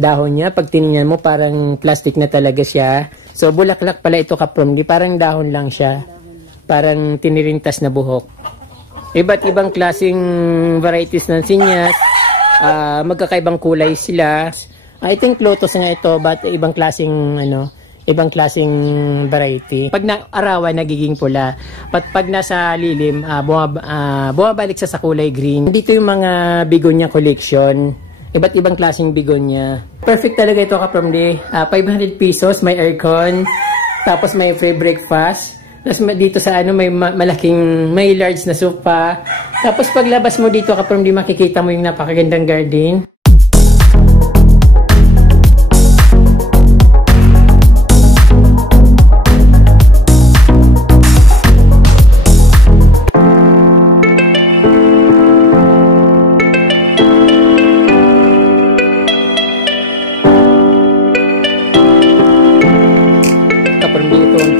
dahon niya. Pag tinignan mo, parang plastic na talaga siya. So, bulaklak pala ito kapromdi. Parang dahon lang siya. Parang tinirintas na buhok. Iba't ibang klaseng varieties ng sinyas. Magkakaibang kulay sila. I think lotus nga ito, but ibang klaseng variety. Pag arawan, nagiging pula. Pag nasa lilim, bumabalik sa kulay green. Dito yung mga begonia collection. Iba't ibang klaseng begonia. Perfect talaga ito kapromdi. 500 pesos, may aircon. Tapos may free breakfast. Tapos dito sa may large na sofa. Tapos paglabas mo dito kapromdi, makikita mo yung napakagandang garden.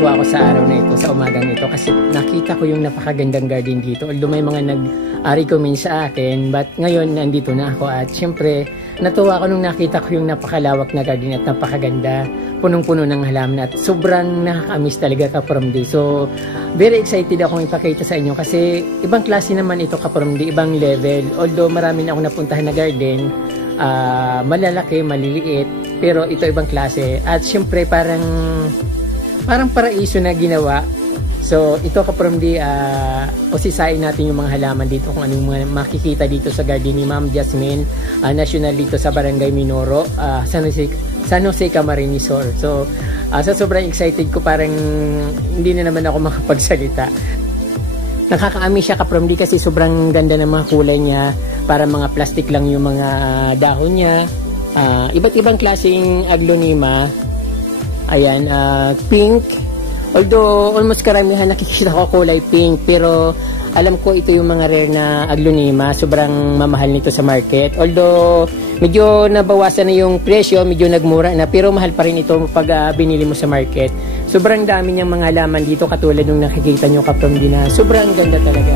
Ako sa araw na ito, sa umagang ito, kasi nakita ko yung napakagandang garden dito. Although may mga nag-recommend sa akin, but ngayon nandito na ako at syempre natuwa ako nung nakita ko yung napakalawak na garden at napakaganda, punong-puno ng halaman at sobrang nakaka-miss talaga kapromdi. So very excited akong ipakita sa inyo kasi ibang klase naman ito kapromdi, ibang level. Although marami na akong napuntahan na garden, malalaki, maliliit, pero ito ibang klase at syempre parang paraiso na ginawa. So ito kapromdi, usisain natin yung mga halaman dito, kung anong mga makikita dito sa garden ni Ma'am Jasmine, national dito sa Barangay Minoro, San Jose Camarines Sur. So sa sobrang excited ko, parang hindi na naman ako makapagsalita. Nakakaami siya kapromdi kasi sobrang ganda ng mga kulay niya, para mga plastic lang yung mga dahon niya. Iba't ibang klaseng aglonema. Ayan, pink. Although almost karamihan nakikita ko kulay pink, pero alam ko ito yung mga rare na aglonema. Sobrang mamahal nito sa market. Although medyo nabawasan na yung presyo, medyo nagmura na, pero mahal pa rin ito pag binili mo sa market. Sobrang dami niyang mga halaman dito, katulad nung nakikita nyo kapromdi na sobrang ganda talaga.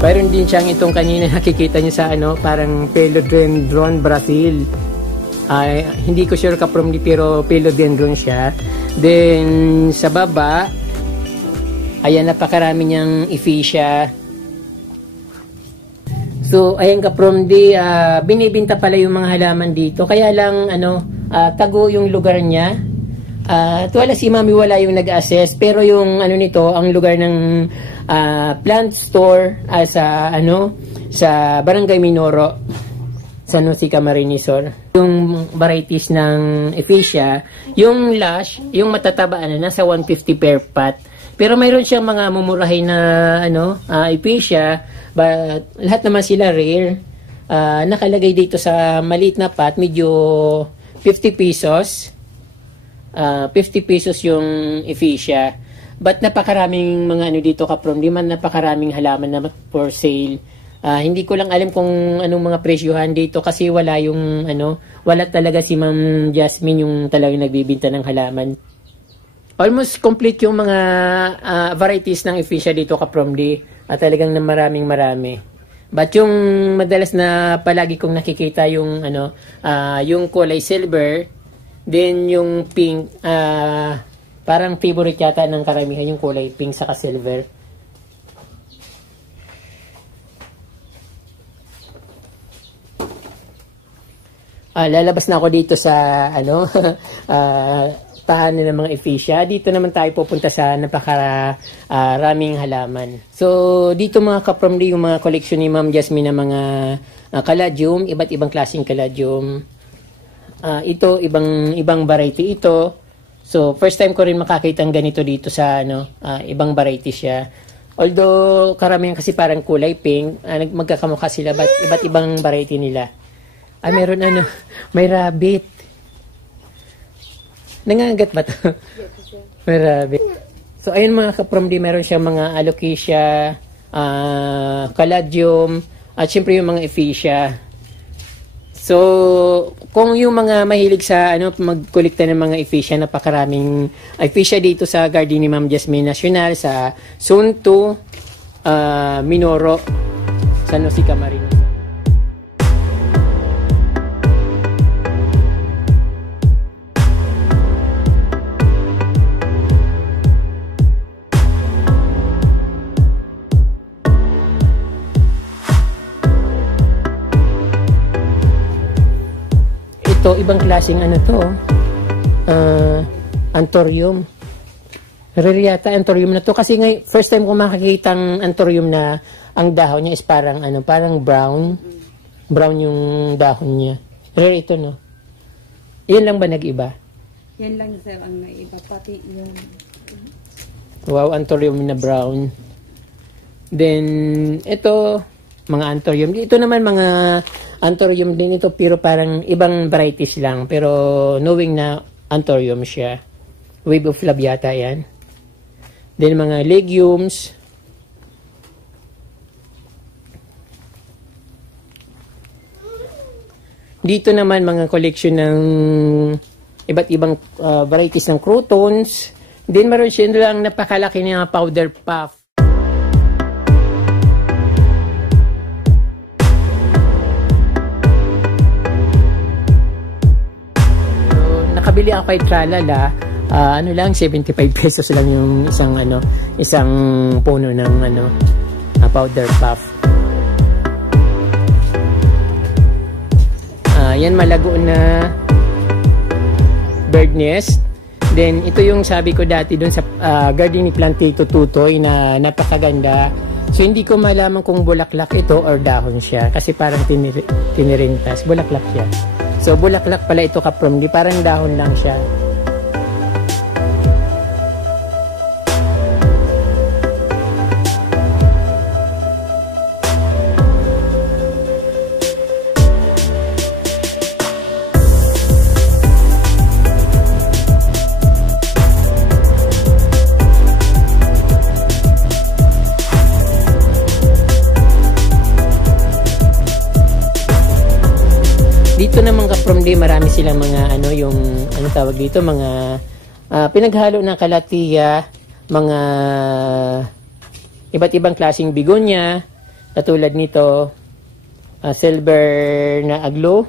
Mayroon din siyang itong kanina nakikita niyo sa parang Philodendron Brazil. Hindi ko sure kapromdi, pero Philodendron siya. Then sa baba, ayan, napakarami niyang ephesia. So ayan kapromdi, binibinta pala yung mga halaman dito. Kaya lang tago yung lugar niya. Tuwala si Mami, wala yung nag-assess, pero yung nito, ang lugar ng plant store sa Barangay Minoro, San Jose Camarines Sur. Yung varieties ng ephesia, yung lush, yung matataba nasa 150 per pot. Pero mayroon siyang mga mumurahin na ephesia, but lahat naman sila rare. Nakalagay dito sa maliit na pot, medyo 50 pesos. 50 pesos yung ephesia. But napakaraming mga dito kapromdi, napakaraming halaman na for sale. Hindi ko lang alam kung anong mga presyohan dito kasi wala yung wala talaga si Ma'am Jasmine yung talagang nagbibinta ng halaman. Almost complete yung mga varieties ng ephesia dito kapromdi, talagang na marami. But yung madalas na palagi kong nakikita yung yung kulay silver. Then yung pink, parang favorite yata ng karamihan yung kulay pink saka silver. Lalabas na ako dito sa tahanan ng mga ephesia. Dito naman tayo pupunta sa napakaraming halaman. So dito mga kapromdi, yung mga collection ni Ma'am Jasmine ng mga caladium, iba't ibang klaseng caladium. Ito ibang variety ito. So first time ko rin makakita ng ganito dito sa ibang variety siya. Although karamihan kasi parang kulay pink, magkakamukha sila, but iba't ibang variety nila. Meron may rabbit. Nangangagat ba 'to? May rabbit. So ayun mga kapromdi, meron siyang mga alocasia, caladium, at syempre yung mga ephesia. So, kung yung mga mahilig sa magkolekta ng mga ephesia, napakaraming ephesia dito sa garden ni Ma'am Jasmine Nacional sa Zone 2, Minoro, San Jose Camarines. Ito, ibang klaseng anthurium. Rare yata anthurium na to kasi first time ko makakita ang anthurium na ang dahon niya is parang parang brown. Brown yung dahon niya. Rare ito, no? Yan lang ba nag-iba? Yan lang sir ang naiba, pati yung wow, anthurium na brown. Then ito mga anthurium. Ito naman mga anthurium din ito pero parang ibang varieties lang. Pero knowing na anthurium siya. Wave of love yata yan. Then mga legumes. Dito naman mga collection ng iba't ibang varieties ng croutons. Then meron siya lang napakalaki ng powder puff. Nakabili ako kay Tralala, lang 75 pesos lang yung isang puno ng powder puff. Yan malago na bird nest. Then ito yung sabi ko dati doon sa garden ni Plantito Tutoy na napakaganda. So hindi ko malaman kung bulaklak ito or dahon siya kasi parang tinirintas. Bulaklak siya. So, bulaklak pala ito kaprom. Di parang dahon lang siya. Dito naman kaprom di marami silang mga yung tawag dito mga pinaghalo ng kalatia, mga iba't ibang klaseng bigonya katulad nito silver na aglo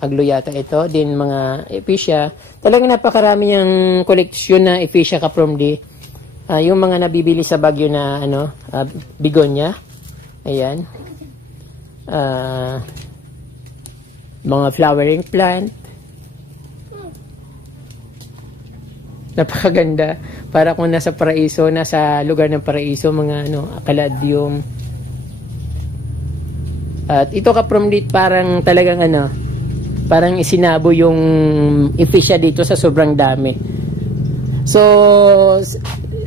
yata ito din mga ephesia. Talagang napakarami niyang koleksyon na ephesia kaprom di yung mga nabibili sa Baguio na bigonya. Ayan. Mga flowering plant. Napakaganda. Para kung nasa paraiso, nasa lugar ng paraiso, mga caladium. At ito kaprom dit parang talagang parang isinabo yung ephesia dito sa sobrang dami. So,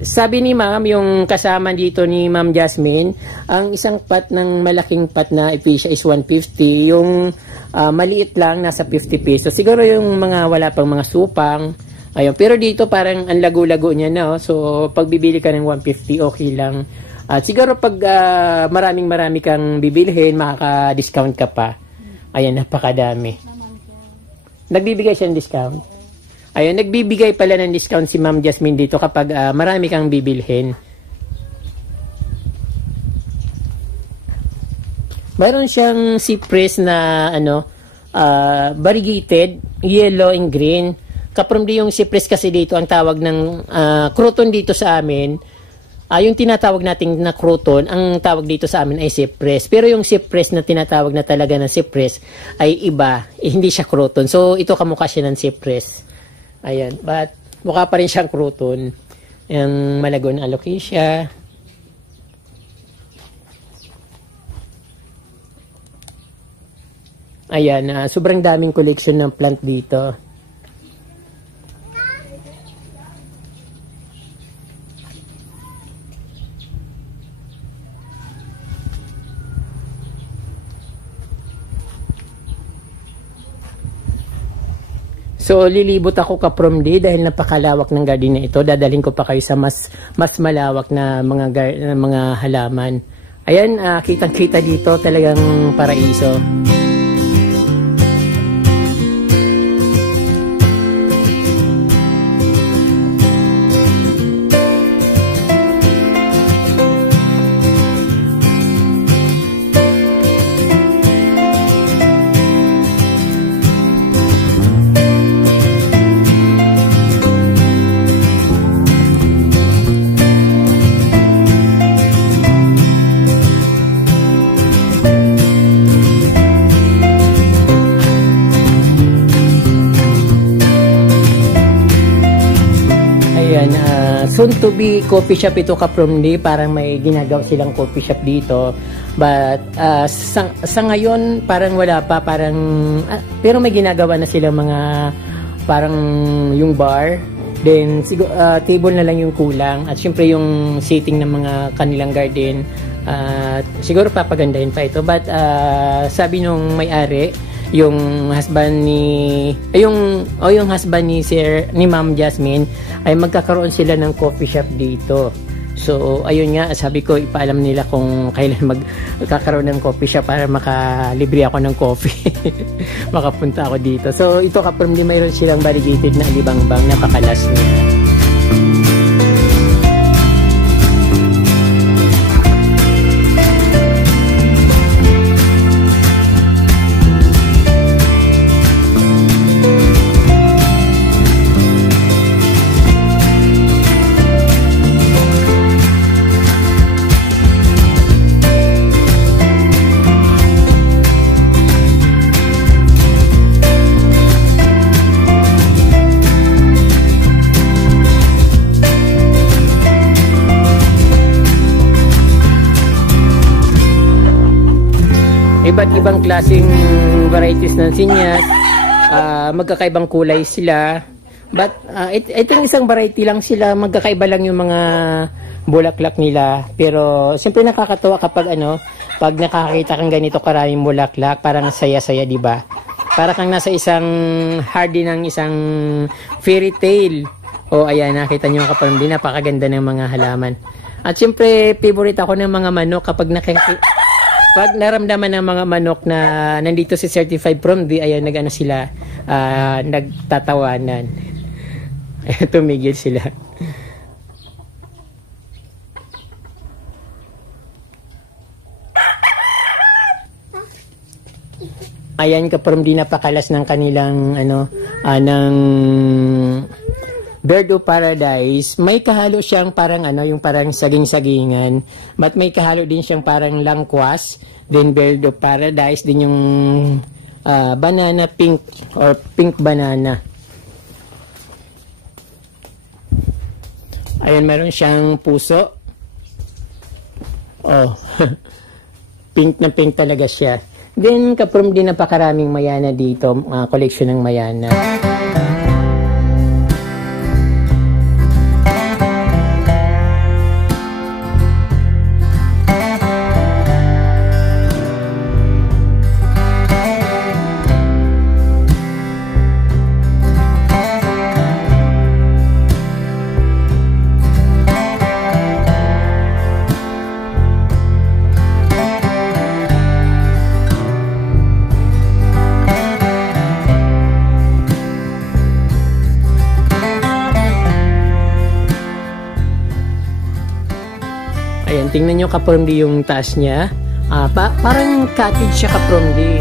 sabi ni Ma'am, yung kasama dito ni Ma'am Jasmine, ang isang pot ng malaking pot na ephesia is 150. Yung maliit lang, nasa 50 pesos. Siguro yung mga wala pang mga supang. Ayun. Pero dito parang ang lago-lago niya na. So, pag bibili ka ng 150, okay lang. At siguro pag marami kang bibilhin, makaka-discount ka pa. Ayan, napakadami. Nagbibigay siya ng discount. Ayun, nagbibigay pala ng discount si Ma'am Jasmine dito kapag marami kang bibilhin. Mayroon siyang cypress na variegated, yellow and green. Kaprom di yung cypress kasi dito ang tawag ng crouton dito sa amin. Yung tinatawag natin na crouton, ang tawag dito sa amin ay cypress. Pero yung cypress na tinatawag na talaga na cypress ay iba, hindi siya crouton. So ito kamukha siya ng cypress. Ayan, but mukha pa rin siyang crouton. Yung malagon alocasia. Ayan, sobrang daming collection ng plant dito. So, lilibot ako kaprom di dahil napakalawak ng garden na ito. Dadalhin ko pa kayo sa mas malawak na mga halaman. Ayan, kitang-kita dito talagang paraiso. Ayan, soon to be coffee shop ito Kapromdi. Parang may ginagawa silang coffee shop dito. But sa ngayon parang wala pa, pero may ginagawa na silang mga parang yung bar. Then table na lang yung kulang, at syempre yung seating ng mga kanilang garden. Siguro papagandahin pa ito. But sabi nung may-ari, yung husband ni Ma'am Jasmine, ay magkakaroon sila ng coffee shop dito. So ayun nga, sabi ko ipaalam nila kung kailan magkakaroon ng coffee shop para makalibre ako ng coffee. Makapunta ako dito. So ito Kapromdi, mayroon silang variegated na alibangbang, napakalas niya. Iba't ibang klaseng varieties ng sinyas, magkakaibang kulay sila. But itong isang variety lang sila, magkakaiba lang yung mga bulaklak nila. Pero siyempre nakakatuwa kapag pag nakakita kang ganito karaming bulaklak, parang saya-saya, di ba? Para kang nasa isang hardy ng isang fairy tale. O ayan, nakita nyo Kapromdi, napakaganda ng mga halaman. At siyempre, favorite ako ng mga manok kapag pag naramdaman ng mga manok na nandito si Certified Promdi, ayan, sila, nagtatawanan. Tumigil sila. Ayan Kapromdi, napakalas ng kanilang ng Bird of Paradise. May kahalo siyang parang yung parang saging-sagingan, but may kahalo din siyang parang langkwas. Then Bird of Paradise din yung banana pink or pink banana. Ayan, meron siyang puso. Oh. Pink na pink talaga siya. Then Kapromdi, napakaraming mayana dito, collection ng mayana. Ayan, tingnan nyo Kapromdi yung taas niya. Parang cottage siya Kapromdi.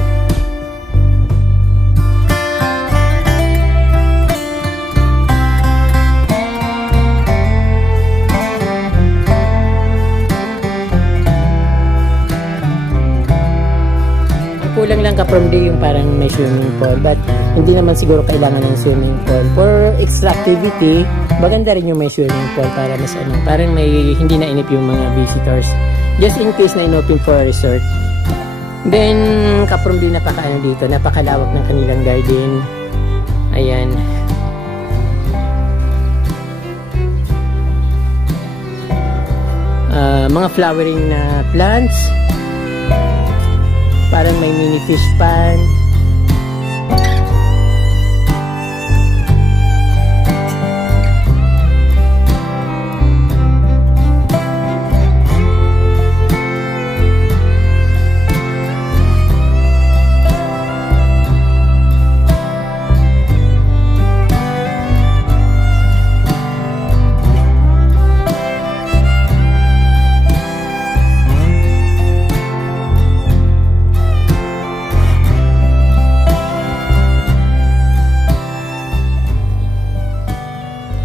Kulang lang Kapromdi yung parang may swimming pool, but hindi naman siguro kailangan ng swimming pool. For extra activity, maganda rin yung may swimming pool para mas parang may hindi na inip yung mga visitors. Just in case na inopen for a resort. Then Kapromdi, dito, napakalawak ng kanilang garden. Ayan. Mga flowering na plants. Parang may mini fish pan.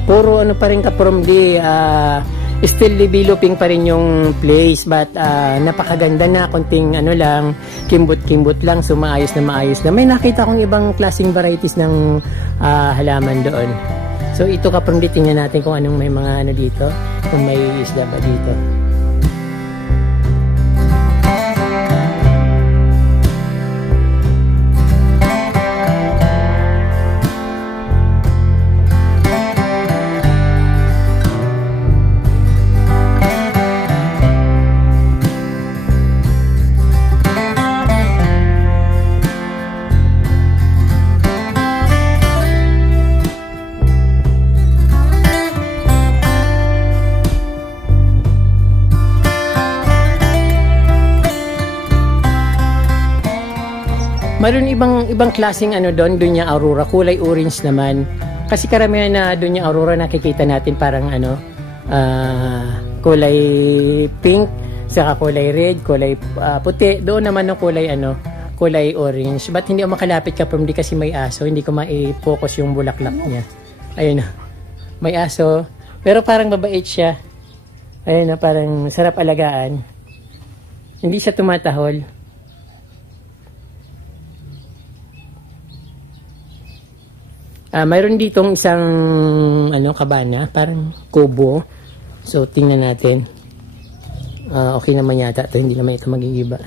Puro pa rin Kapromdi, still developing pa rin yung place, but napakaganda na, konting lang, kimbot-kimbot lang, so maayos na. May nakita akong ibang klaseng varieties ng halaman doon. So ito Kapromdi, tingnan natin kung anong may mga ano dito, kung may isda pa dito. Mayroon ibang klaseng ano doon niya aurora, kulay orange naman. Kasi karamihan na doon niya aurora nakikita natin parang ano, kulay pink, saka kulay red, kulay puti. Doon naman ng kulay ano, kulay orange. But hindi ako makalapit Kapromdi kasi may aso, hindi ko mai-focus yung bulaklak niya. Ayun na. May aso, pero parang mabait siya. Ayun na, parang sarap alagaan. Hindi siya tumatahol. Mayroon ditong isang ano, kabana, parang kubo. So tingnan natin. Okay naman yata ito, hindi naman ito magigiba.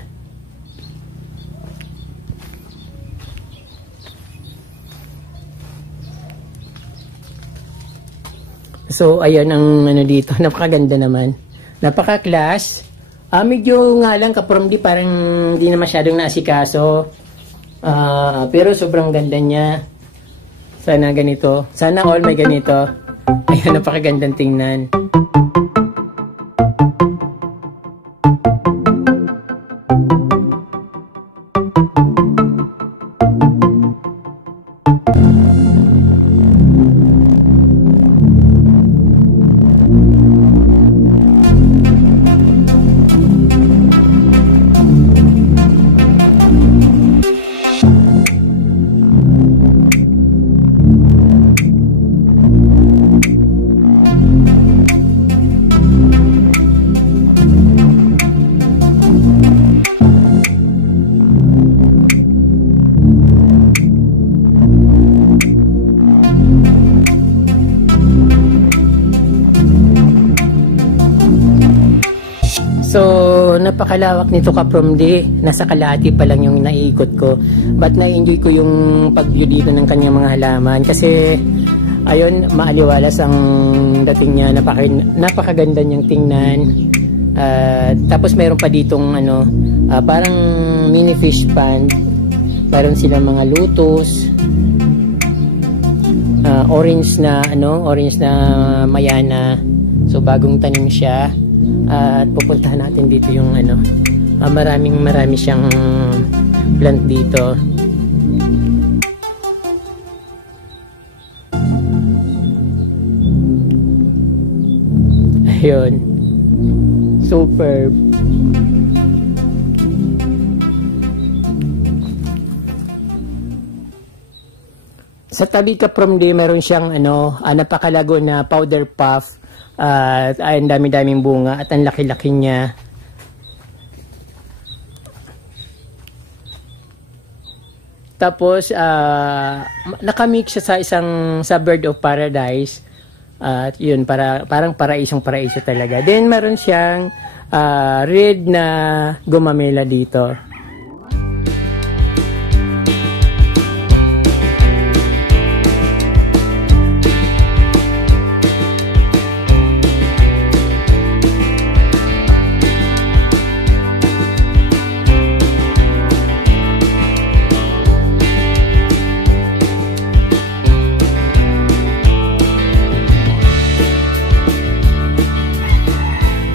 So ayan ang ano dito, napakaganda naman. Napaka-class. Medyo nga lang Kapromdi, parang hindi na masyadong naasikaso. Pero sobrang ganda niya. Sana ganito. Sana all may ganito. Ayan, napakagandang tingnan. So, napakalawak nito Kapromdi. Nasa kalahati pa lang yung naiikot ko. But na-enjoy ko yung pag-view dito ng kanyang mga halaman. Kasi, ayun, maaliwalas ang dating niya. Napakaganda niyang tingnan. Tapos mayroon pa ditong ano, parang mini fish pond. Mayroon silang mga lotus. Orange na mayana. So, bagong tanim siya. At pupuntahan natin dito yung ano, marami siyang plant dito. Ayun, superb. Sa tabi Kapromdi meron siyang ano, napakalago na powder puff. Ay, ang dami-daming bunga at ang laki-laki niya. Tapos nakamix siya sa Bird of Paradise. At yun, parang paraiso talaga. Then meron siyang red na gumamela dito.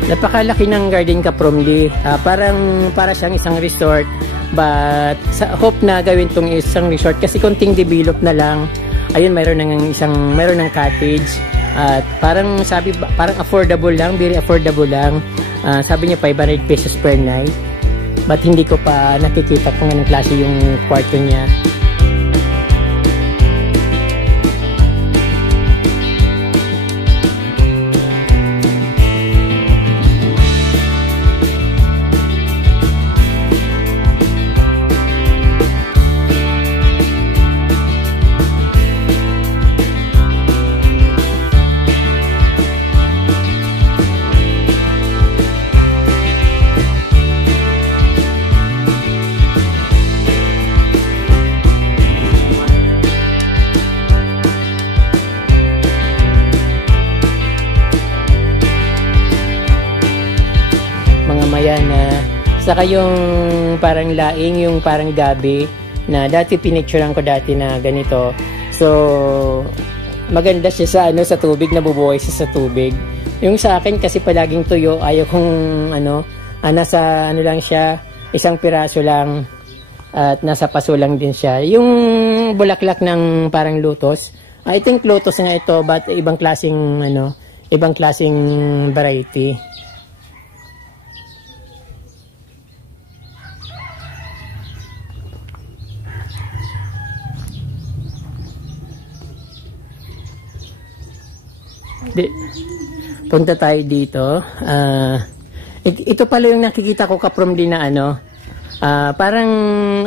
Napakalaki ng garden Kapromdi. Para siyang isang resort. But hope na gawin tong isang resort kasi konting develop na lang. Ayun, mayroon ng cottage. At parang affordable lang, very affordable lang. Sabi niya 500 pesos per night. But hindi ko pa nakikita kung anong klase yung kwarto niya. Saka yung parang laing, yung parang gabi na dati pinicturean ko dati na ganito. So, maganda siya sa ano, sa tubig, nabubuhay siya sa tubig. Yung sa akin kasi palaging tuyo, ayaw kong ano, nasa ano lang siya, isang piraso lang at nasa paso lang din siya. Yung bulaklak ng parang lotus, I think lotus nga ito but ibang klaseng ano, ibang klaseng variety. Punta tayo dito. Ito pala yung nakikita ko kaprom din na ano, parang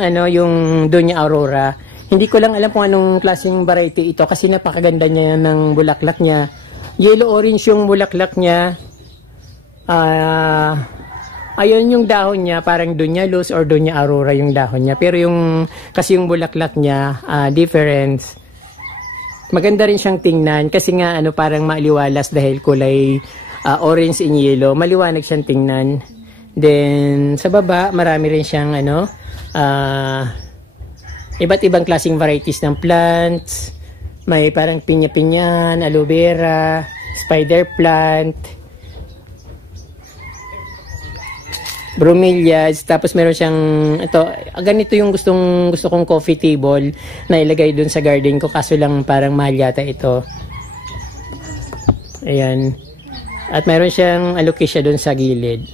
ano yung Doña Aurora. Hindi ko lang alam kung anong klaseng variety ito kasi napakaganda niya ng bulaklak niya. Yellow orange yung bulaklak niya. Ayun yung dahon niya, parang Doña Luz or Doña Aurora yung dahon niya. Pero yung kasi yung bulaklak niya, difference. Maganda rin siyang tingnan kasi nga ano parang maliwalas dahil kulay orange and yellow. Maliwanag siyang tingnan. Then sa baba marami rin siyang ano iba't ibang klaseng varieties ng plants. May parang pinya-pinyan, aloe vera, spider plant, bromeliads, tapos meron siyang ito, ganito yung gusto kong coffee table na ilagay dun sa garden ko kaso lang parang mahal yata ito. Ayan. At meron siyang alocasia dun sa gilid.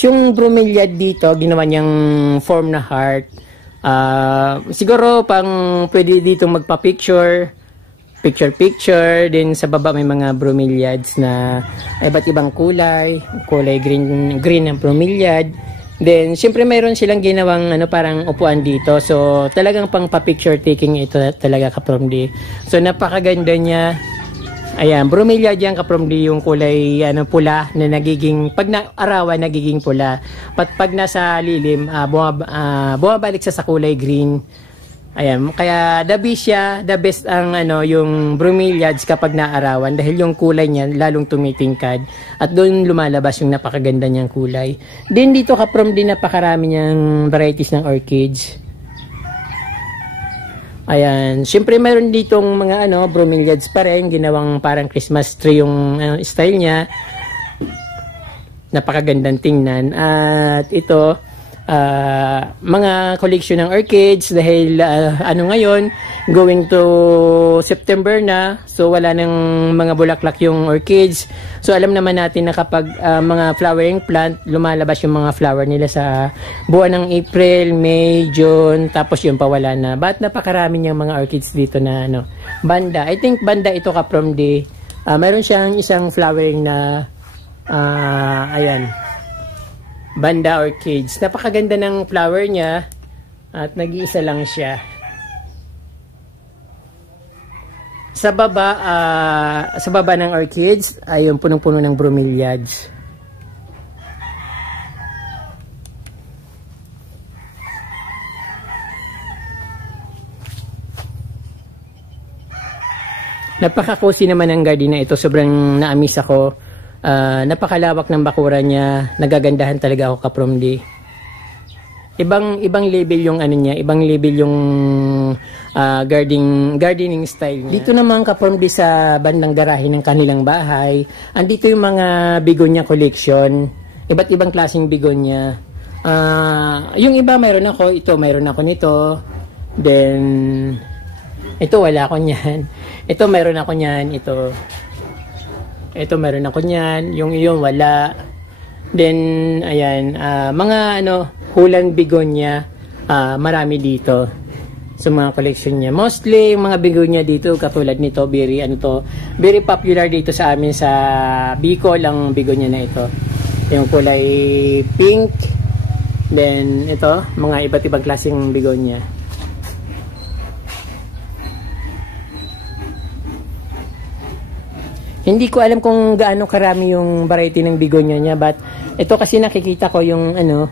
Yung bromeliad dito ginawa niyang form na heart. Siguro pang pwede dito magpa-picture din sa baba may mga bromeliads na iba't ibang kulay green ang bromeliad. Then syempre mayroon silang ginawang ano parang upuan dito. So talagang pang pa-picture taking ito talaga kapromdi. So napakaganda niya. Ayan, bromeliad yan kapromdi yung kulay ano pula na nagiging pag naarawan nagiging pula. Pag nasa lilim bumabalik sa kulay green. Ayan, kaya the best ang ano yung bromeliads kapag naarawan dahil yung kulay niya lalong tumitingkad at doon lumalabas yung napakaganda niyang kulay. Din dito kapromdi napakarami niyang varieties ng orchids. Ayan, syempre mayroon ditong mga ano, bromeliads pa rin, ginawang parang Christmas tree yung style niya. Napakagandang tingnan. At ito, mga collection ng orchids dahil ano ngayon, going to September na, so wala nang mga bulaklak yung orchids. So alam naman natin na kapag mga flowering plant, lumalabas yung mga flower nila sa buwan ng April, May, June, tapos yung pawala na. But napakarami niyang mga orchids dito na ano, banda. I think banda ito from the mayroon siyang isang flowering na ayan, banda orchids. Napakaganda ng flower niya at nag-iisa lang siya. Sa baba ng orchids ay yung punong-puno ng bromeliads. Napaka-cozy naman ang garden na ito. Sobrang na-amaze ako. Napakalawak ng bakuran niya. Nagagandahan talaga ako kapromdi. Ibang level yung ano niya, ibang level yung gardening style niya. Dito naman kapromdi sa bandang garahe ng kanilang bahay, andito yung mga begonia collection. Iba't ibang klaseng begonia. Yung iba mayroon ako, ito mayroon ako nito. Then ito wala ako niyan. Ito mayroon ako niyan, ito meron ako niyan, yung iyon wala. Then ayan, mga ano, hulang begonia, marami dito sa mga collection niya. Mostly yung mga begonia dito katulad nito, very popular dito sa amin sa Bicol ang begonia na ito. Yung kulay pink. Then ito, mga iba't ibang klaseng begonia. Hindi ko alam kung gaano karami yung variety ng begonia niya, but ito kasi nakikita ko yung ano,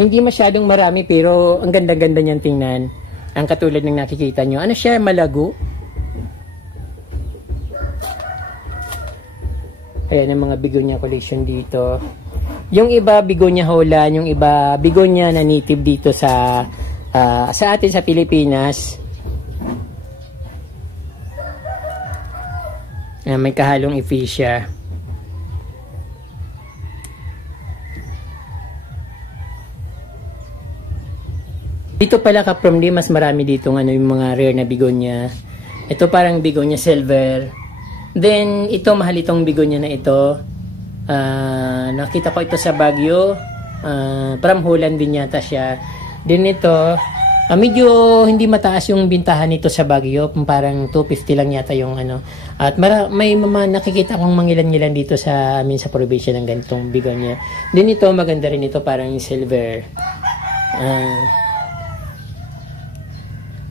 Hindi masyadong marami pero ang ganda-ganda niyan tingnan. Ang katulad ng nakikita nyo. Ano siya? Malago. Ayan ang mga begonia collection dito. Yung iba begonia Holland, yung iba begonia na native dito sa atin sa Pilipinas. May kahalong ephesia. Dito pala ka-from mas marami dito yung mga rare na begonia. Ito parang begonia silver. Then ito mahal itong begonia na ito. Nakita ko ito sa Baguio. From Holland din yata siya. Then ito, medyo hindi mataas yung bintahan nito sa Baguio. Parang 250 lang yata yung ano. At may nakikita kong mangilan-ngilan dito sa amin sa probinsya ng ganitong begonia. Then ito maganda rin ito parang silver.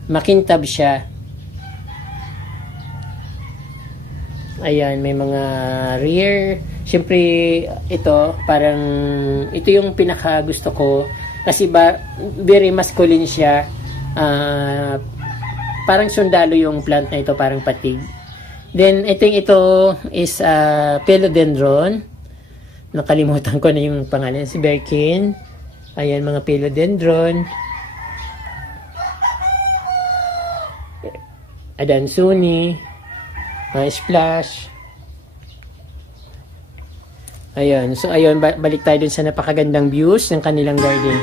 Makintab siya. Ayan, may mga rare. Siyempre, ito, parang, ito yung pinaka gusto ko. Kasi very masculine siya. Parang sundalo yung plant na ito, parang patig. Then, ito is philodendron. Nakalimutan ko na yung pangalan. Si Birkin. Ayan, mga philodendron. Adansuni, splash. Ayun, so ayun, balik tayo dun sa napakagandang views ng kanilang garden.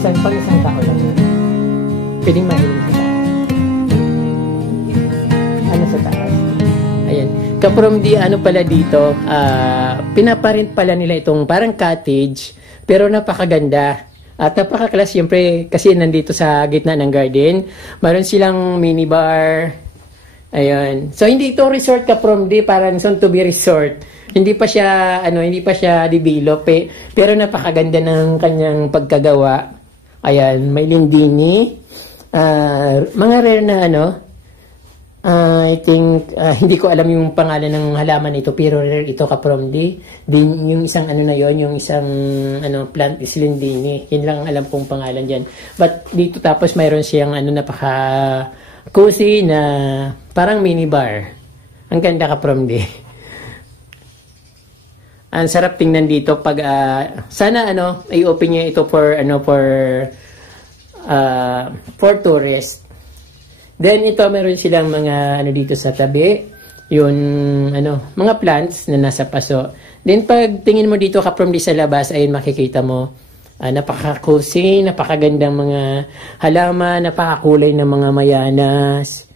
isang tao lang yun. Pwedeng mahiling sa taas. Ano sa taas? Ayan. Kaprom di ano pala dito, pinaparent pala nila itong parang cottage, pero napakaganda. At napaka-class, siyempre, kasi nandito sa gitna ng garden. Meron silang minibar. Ayun. So, hindi ito resort Kaprom di, parang soon to be resort. Hindi pa siya, hindi pa siya develop, pero napakaganda ng kanyang pagkagawa. Ayan, may lindini. Mga rare na I think, hindi ko alam yung pangalan ng halaman ito, pero rare ito Kaprom di. Yung isang na yon, yung isang plant is lindini. Yun lang ang alam kong pangalan dyan. But dito tapos mayroon siyang napaka cozy na parang minibar. Ang ganda Kaprom di. Ang sarap tingnan dito pag sana i-open niya ito for tourists. Then ito meron silang mga dito sa tabi, yun mga plants na nasa paso. Then pag tingin mo dito Kaprom di sa labas, ayun makikita mo napaka-cozy, napakagandang mga halaman, napakakulay ng mga mayanas.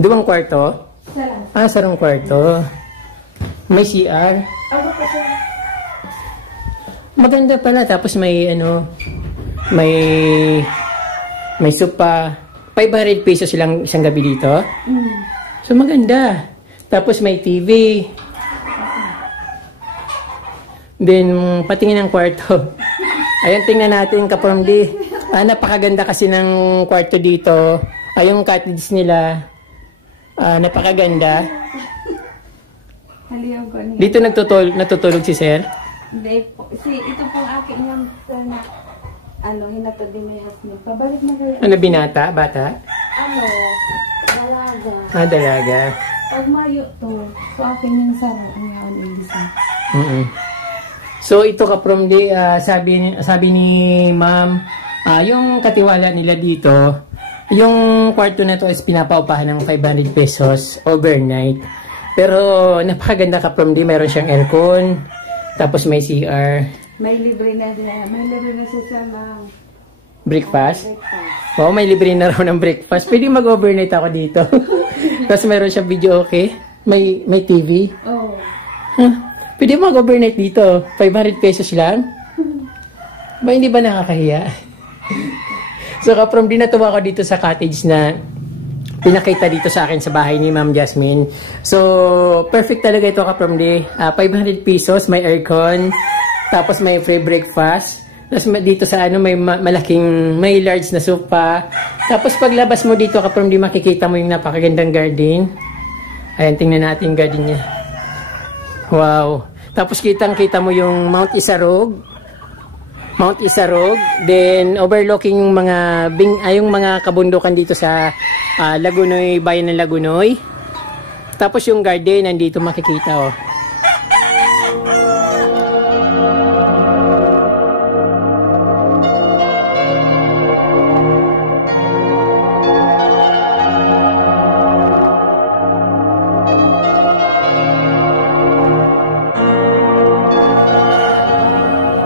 Duwang kwarto? Sarong kwarto. May CR. Maganda pala. Tapos may may sopa. 500 pesos lang isang gabi dito. So maganda. Tapos may TV. Then patingin ng kwarto. Ayan, tingnan natin Kaprom di. Napakaganda kasi ng kwarto dito. Yung cottage nila. Napakaganda. Dito natutulog si Sir? Hindi po. Ito pong akin yung na hinatod din may husband. Pabalik na kayo. Binata? Bata? Dalaga. Dalaga. Pag mayo to, so akin yung sarap niya isa. So ito Kaprom di, sabi ni Ma'am, yung katiwala nila dito, yung kwarto na to is pinapaupahan ng 500 pesos overnight. Pero napakaganda Kaprom di, mayroon siyang aircon, tapos may CR. May libre na siya sa breakfast. Wow, may libre na raw ng breakfast. Pwede mag-overnight ako dito. Tapos mayroon siyang video okay. May TV. Oh. Pwede mag-overnight dito. 500 pesos lang. Hindi ba nakakahiya? So Kaprom di, natuwa ko dito sa cottage na pinakita dito sa akin sa bahay ni Ma'am Jasmine. So, perfect talaga ito Kaprom di. 500 pesos, may aircon, tapos may free breakfast. Tapos dito sa may may large na sofa. Tapos paglabas mo dito Kaprom di, makikita mo yung napakagandang garden. Ayan, tingnan natin yung garden niya. Wow. Tapos kitang-kita mo yung Mount Isarog. Then overlooking yung mga kabundukan dito sa Lagunoy, bayan ng Lagunoy. Tapos yung garden nandito makikita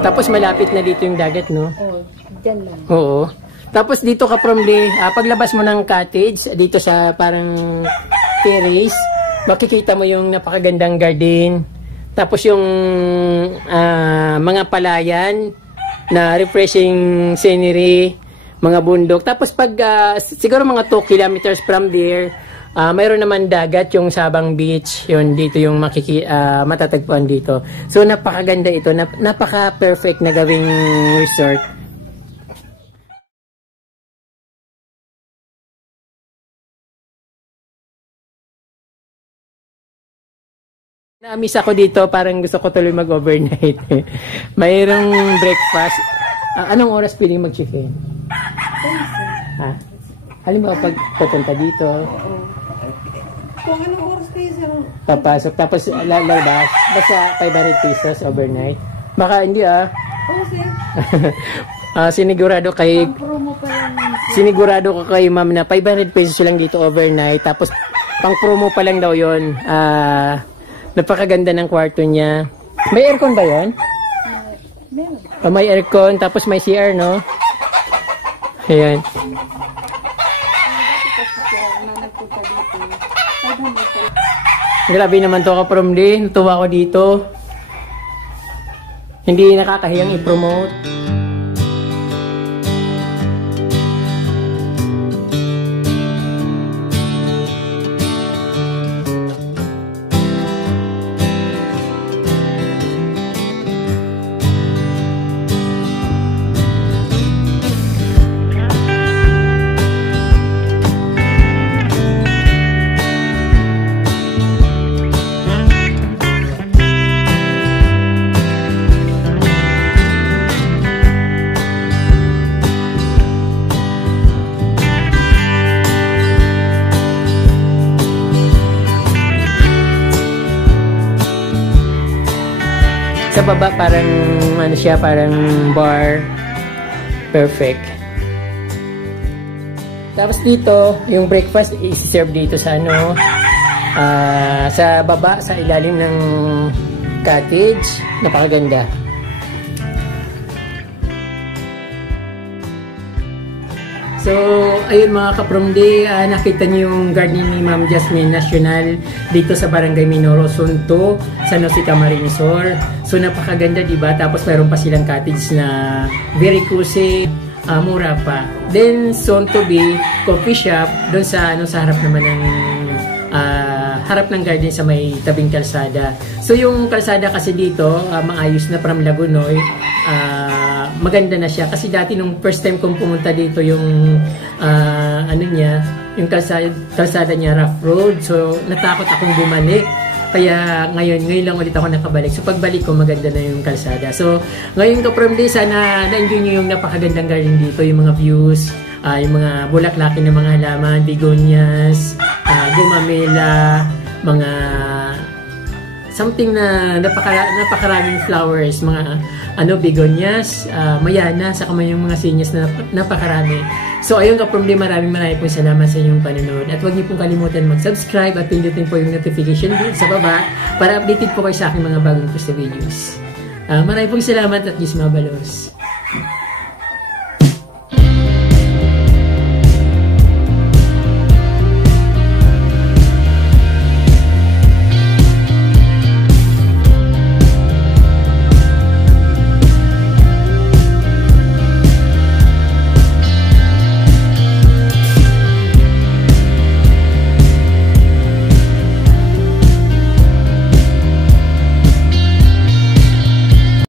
Tapos malapit na dito yung dagat, no? Dyan lang. Oo. Tapos dito Kaprom di, paglabas mo ng cottage, dito sa parang terrace, makikita mo yung napakagandang garden. Tapos yung mga palayan na refreshing scenery, mga bundok. Tapos pag siguro mga 2 kilometers from there, mayroon naman dagat, yung Sabang Beach. Yun, dito yung matatagpuan dito. So napakaganda ito, napaka-perfect na gawing resort. Na-miss ako dito, parang gusto ko tuloy mag-overnight. Mayroong breakfast. Anong oras pwedeng mag-check-in? Halimbawa pag pupunta dito. Kung anong oras kayo sir? Papasok, tapos lalabas. Basta 500 pesos overnight. Baka hindi sir. Sinigurado promo pa lang. Sinigurado ko kay ma'am na 500 pesos lang dito overnight. Tapos Pang promo pa lang daw yun. Napakaganda ng kwarto niya. May aircon ba yun? Meron. May aircon, tapos may CR, no? Ayan. Grabe naman to ka-promdi. Natuwa ko dito. Hindi nakakahiyang i-promote. Sa baba parang ano siya, parang bar. Perfect. Tapos dito, yung breakfast i-serve dito sa ano, sa baba, sa ilalim ng cottage. Napakaganda. So, ayun mga kapromdi, nakita niyo yung garden ni Ma'am Jasmine National dito sa Barangay Minoro, Sunto, San Jose Camarinesor. So, napakaganda, diba? Tapos, meron pa silang cottage na very cozy, mura pa. Then, soon to be, coffee shop, doon sa, sa harap naman ng harap ng garden sa may tabing kalsada. So, yung kalsada kasi dito, maayos na from Lagunoy, maganda na siya kasi dati nung first time kong pumunta dito yung ano niya, yung kalsada niya rough road, so natakot akong bumalik, kaya ngayon lang ulit ako nakabalik. So pagbalik ko maganda na yung kalsada. So ngayon ko from day, sana na-enjoy niyo yung napakagandang garden dito, yung mga views, yung mga bulaklakin ng mga halaman, begonias, gumamela, mga something na napakaraming flowers, mga begonias, mayana, saka may yung mga sinyas na napakarami. So ayun ka-promdi, maraming pong salamat sa inyong panonood. At huwag niyo pong kalimutan mag-subscribe at pindutin po yung notification bell sa baba para updated po kayo sa aking mga bagong post na videos. Maraming pong salamat at Diyos mabalos.